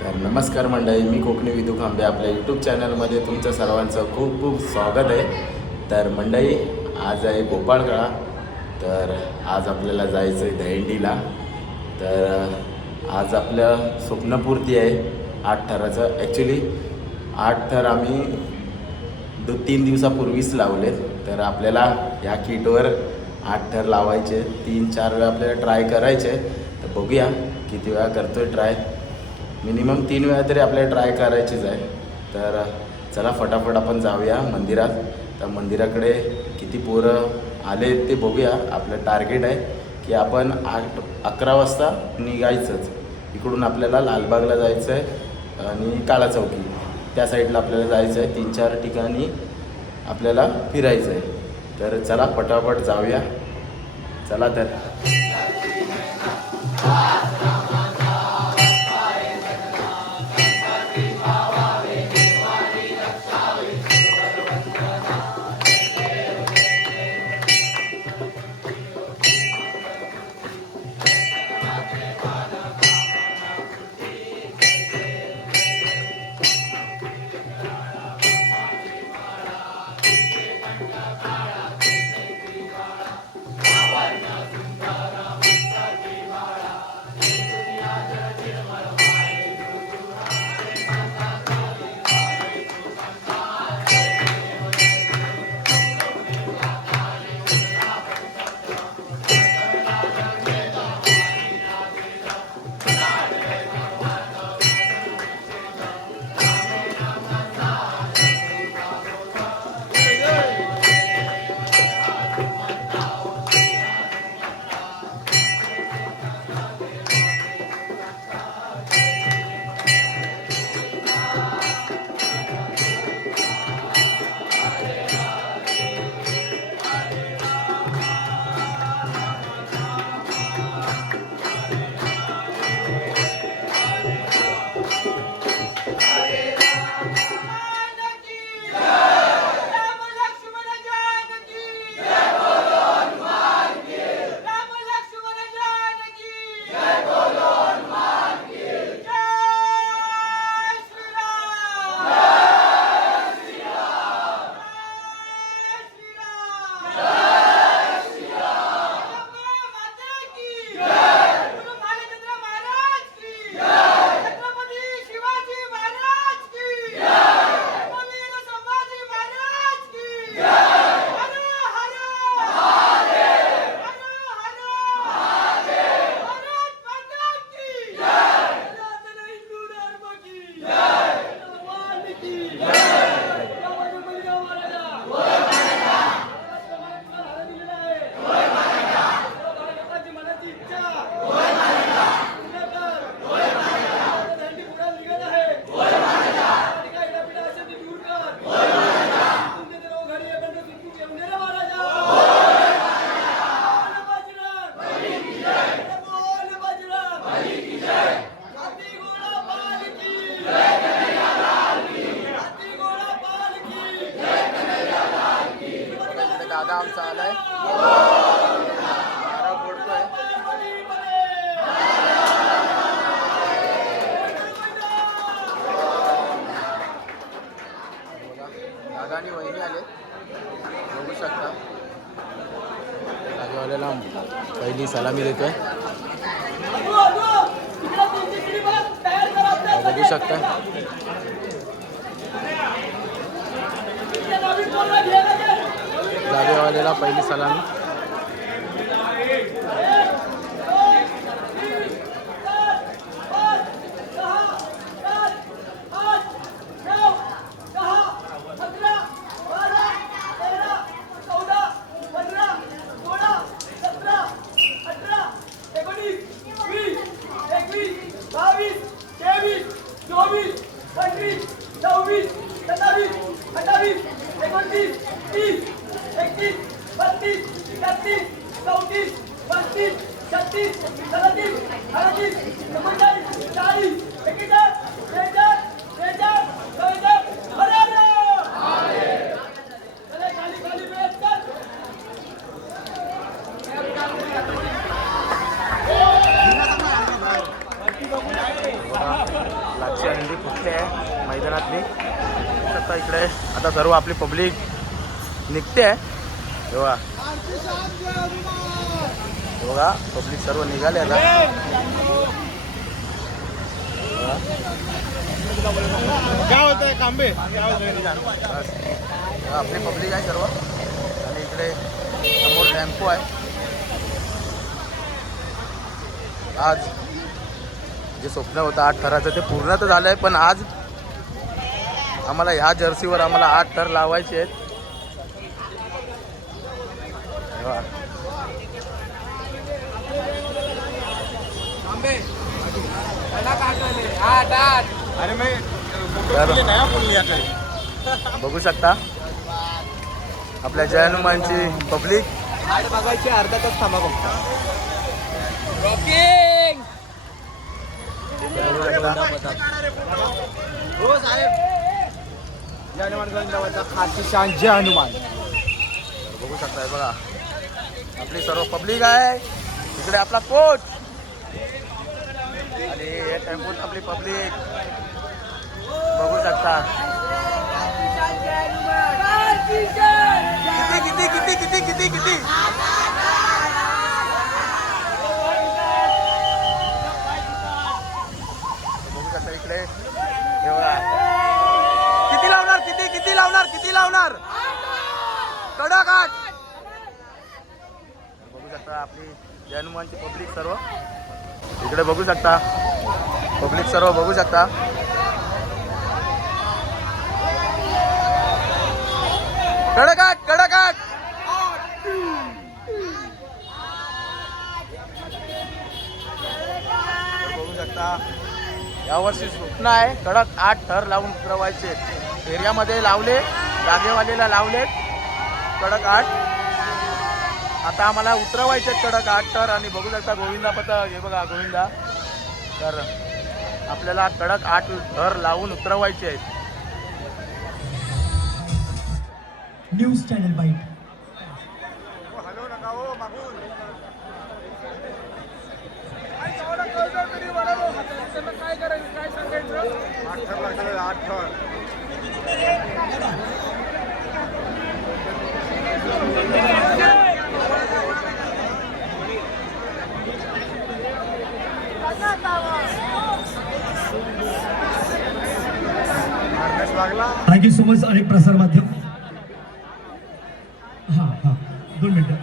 तर नमस्कार मंडळी मी कोकणी विदू खांबे. आपल्या यूट्यूब चॅनलमध्ये तुमचं सर्वांचं खूप खूप स्वागत आहे. तर मंडळी आज आहे गोपाळगळा. तर आज आपल्याला जायचं आहे दहिंडीला तर आज आपलं स्वप्नपूर्ती आहे आठ थराचं. ॲक्च्युली आठ थर आम्ही दो तीन दिवसापूर्वीच लावलेत. तर आपल्याला या किटवर आठ थर लावायचे. तीन चार वेळा आपल्याला ट्राय करायचे. तर बघूया किती वेळा करतोय ट्राय मिनिमम तीन वेळा तरी आपल्याला ट्राय करायचीच आहे. तर चला फटाफट आपण जाऊया मंदिरात. तर मंदिराकडे किती पोरं आले ते बघूया. आपलं टार्गेट आहे की आपण आठ अकरा वाजता निघायचंच. इकडून आपल्याला लालबागला जायचं आहे आणि काळा चौकी त्या साईडला आपल्याला जायचं आहे तीन चार ठिकाणी आपल्याला फिरायचं आहे तर चला पटापट जाऊया. चला तर. दादा आमचा आलाय. फोडतोय. दादा आणि वहिनी आले बघू शकता. पहिली सलामी देतोय. बघू शकता. त्या जागेवाल्याला पहिली सलामी. सर्व आपली पब्लिक निघते. आहे तेव्हा बघा पब्लिक सर्व निघाले आता. आपली पब्लिक आहे सर्व. आणि इकडे समोर टेम्पो आहे. आज जे स्वप्न होतं आठ थराचं ते पूर्ण तर झालं आहे पण आज आम्हाला ह्या जर्सीवर आम्हाला आठ थर लावायचे आहेत. बघू शकता. आपल्या जय हनुमानची पब्लिक. बघायची अर्धा तास थांबा फक्त बघू शकता हो साहेब जय हनुमान गोविंदाबाचा खासी शान जय हनुमान. बघू शकताय बघा. आपली सर्व पब्लिक आहे. इकडे आपला कोच. आणि हे टेम्पोत आपली पब्लिक. बघू शकता. किती किती किती किती किती किती? बघू शकता इकडे. हे बघा. किती लावणार किती किती लावणार किती लावणार कडक आठ बघू शकता आपली हनुमानची पब्लिक सर्व. इकडे बघू शकता. पब्लिक सर्व बघू शकता. कडक आठ कडक बघू शकता. यावर्षी सूचना आहे कडक आठ थर लावून उतरवायचे एरियामध्ये लावले जागेवालीला लावले कडक आठ. आता आम्हाला उतरवायचे कडक आठ तर आणि बघू शकता गोविंदा पता हे बघा गोविंदा. तर आपल्याला कडक आठ थर लावून उतरवायचे आहेत. News channel bite. हॅलो नका हो मागून. काय करायचं काय सांगायचं? आठ ठर लागलं थँक्यू सो मच अनेक प्रसार माध्यम हा हा. दोन मिनटं.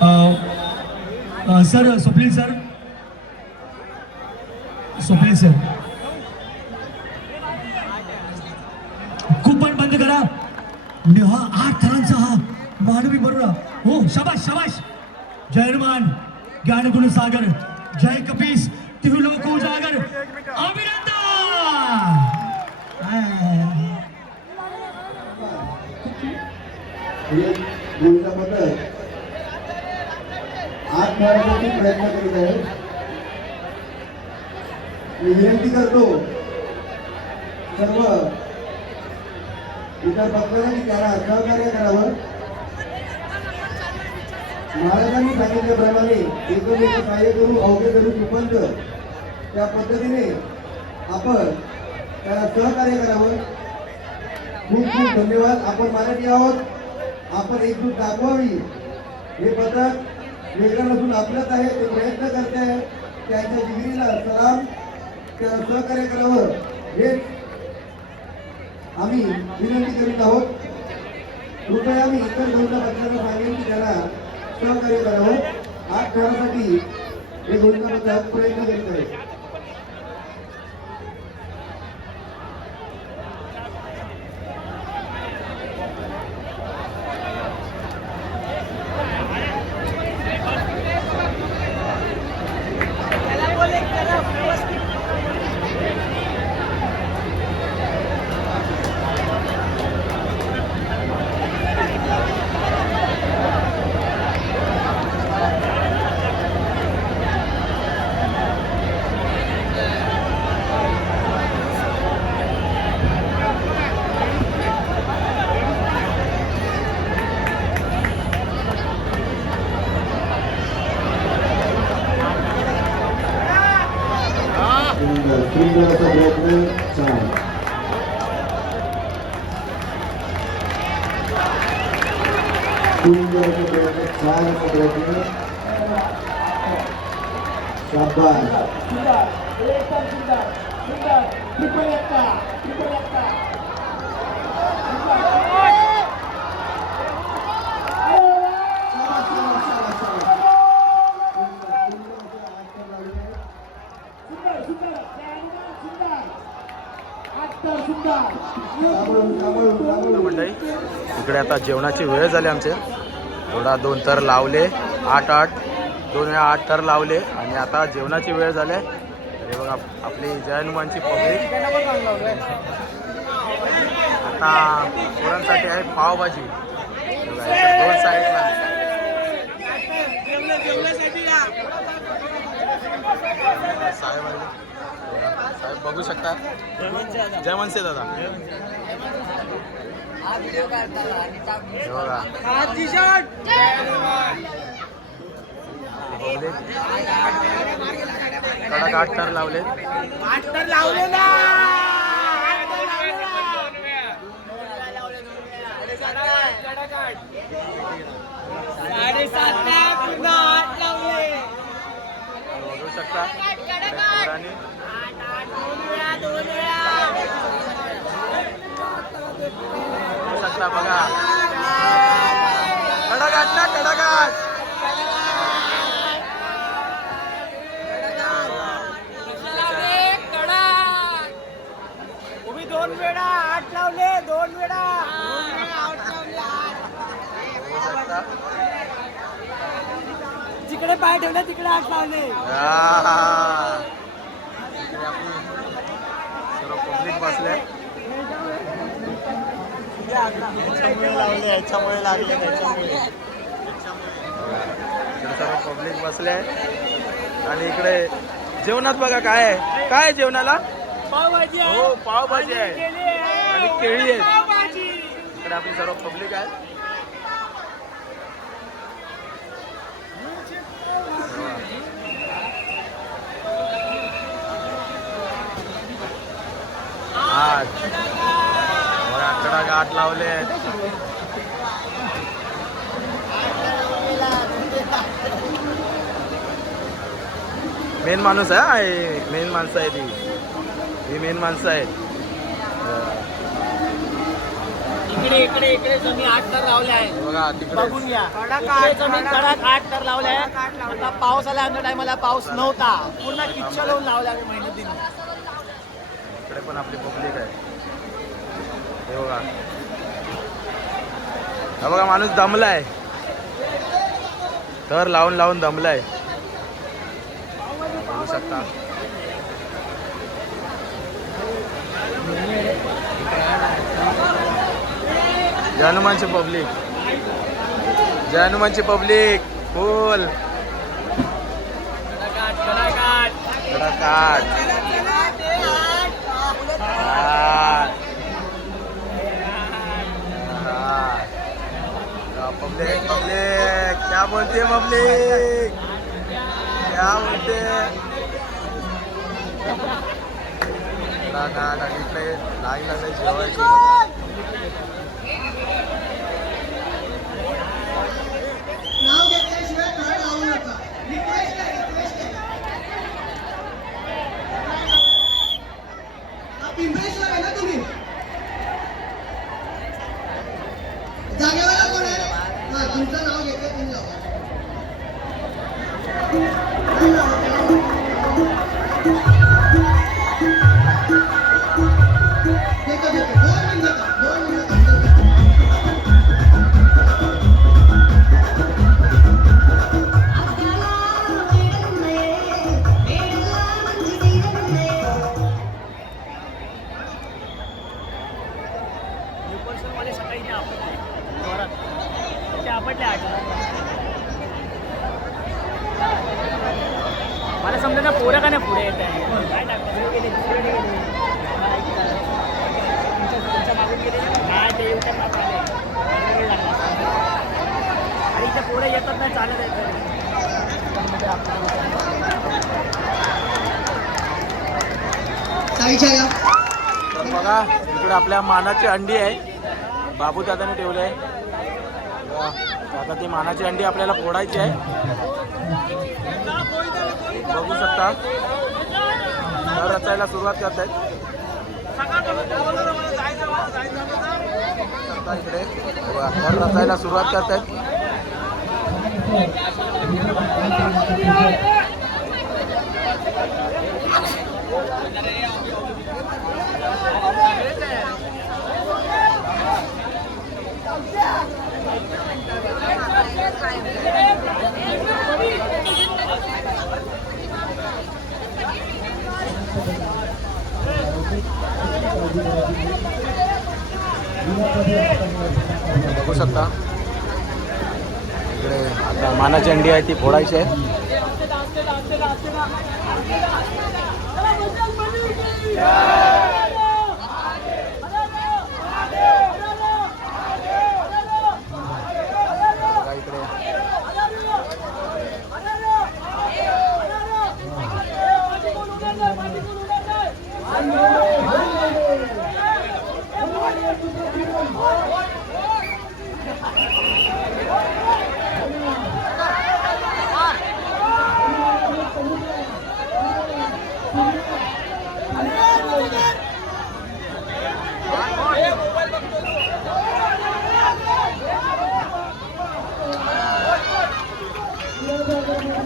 अं, sir Swapnil sir. Swapnil sir. Coupon बंद करा. हा आठ थरांचा हा. मानवी बरोबर. हो शाबाश शाबाश जय हनुमान. ज्ञानगुण सागर. जय कपीस तिरुलोक उजागर अभिनंदन गोविंदा पथक आत प्रयत्न करीत आहे. मी विनंती करतो सर्व इतर पक्षांना की त्याला सहकार्य करावं. महाराजांनी सांगितल्याप्रमाणे एकमेक कार्य करू अवघे करू उपंत त्या पद्धतीने आपण त्याला सहकार्य करावं. खूप खूप धन्यवाद. आपण मराठी आहोत. आपण एकजूट दाखवावी हे पथक वेगळं नसून आपलंच आहे ते प्रयत्न करते त्यांच्या डिग्रीला सलाम त्याला सहकार्य करावं हेच आम्ही विनंती करीत आहोत. कृपया मी इतर गोविंदा पथकांना सांगेन की त्याला सहकार्य करावं. आज घरासाठी हे गोविंदा पथक प्रयत्न करीत आहे. Sabar Sabar Sabar Sabar Sabar Sabar Sabar Sabar मंडळी इकडे आता जेवणाची वेळ झाली आमचे. थोडा दोन तर लावले आठ आठ दोन वेळा आठ तर लावले आणि आता जेवणाची वेळ झाली आहे. तर बघा आपली जय हनुमानची पब्लिक. आता पोरांसाठी आहे पावभाजी. दोन साईडला. साहेब साहेब बघू शकता? जय मनसे दादा. हे बघा कडक आठ तर लावले ना शकता इकडे पोरांनी बघू शकता बघा कडकाट ना कडकाट तुम्ही दोन वेळा आठ लावले दोन वेळा बघू शकता जिकडे पाय ठेवले तिकडे आठ लावले. सर्व पब्लिक बसले याच्यामुळे याच्यामुळे लागले त्याच्यामुळे इकडे सर्व पब्लिक बसले आणि इकडे जेवणात बघा काय आहे. काय आहे जेवणाला पावभाजी आहे. हो पावभाजी आहे. आणि केळी आहे. इकडे आपली सर्व पब्लिक आहे. आठ. बघा कडक आठ लावले. मेन माणूस आहे मेन माणसं आहे ती. ही मेन माणसं आहेत. इकडे इकडे इकडे जमीन आठ तर लावले आहे. बघा तिकडे. बघून घ्या इकडे जमीन कडक आठ तर लावले आता पाऊस आला आमच्या टायमाला पाऊस नव्हता. पूर्ण किच्छ लावून लावले आम्ही. पण आपली पब्लिक आहे. हे बघा. हा बघा माणूस दमलाय. तर लावून लावून दमलाय. बघू शकता. हनुमानची पब्लिक. जय हनुमानची पब्लिक. फुल कडाकाट कडकाट पब्लिक पब्लिक. क्या बोलते पब्लिक? क्या बोलते? कडकाट आणि इकडे लागला नाही जेवायची नाव घेतल्याशिवाय फळ लावू नका रिक्वेस्ट आहे रिक्वेस्ट आहे हा पिंपळेश्वर आहे ना तुम्ही? जागेवाला कोण आहे? हा तुमचं नाव घेतलं तुम्ही येतात नाही चालत बघा इकडे आपल्या मानाची अंडी आहे. बाबू दादाने ठेवले आहे. आता ती मानाची अंडी आपल्याला फोडायची आहे. बघू शकता. रचायला सुरुवात करत आहेत आता इकडे रचायला सुरुवात करत आहेत हो बघू शकता आता मानाची अंडी आहे ती फोडायची आहे Yeah इकडे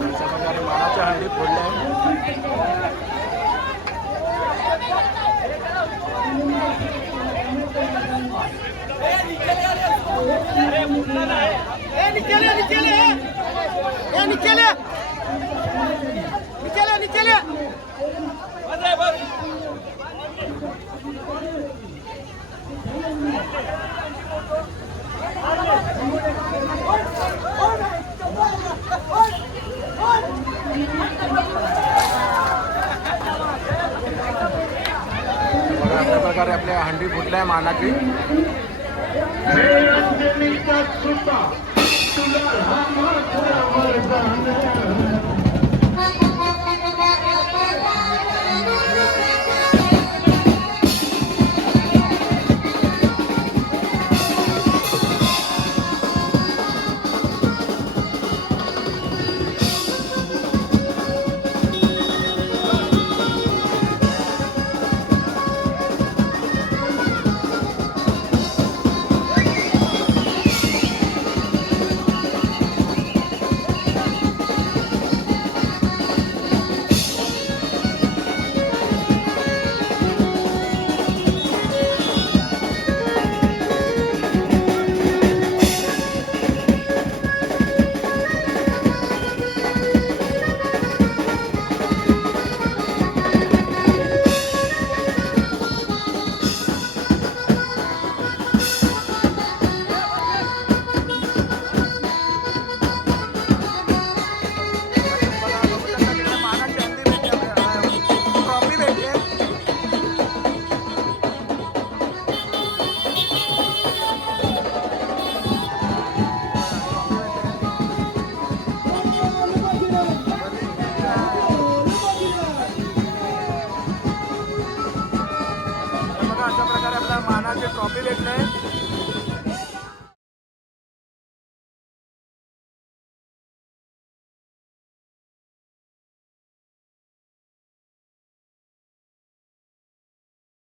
अशा प्रकारे मानाच्या हंडी फोडल्या आहे चांगल्या अशा प्रकारे आपल्या हंडी फुटल्या मानाची. तुला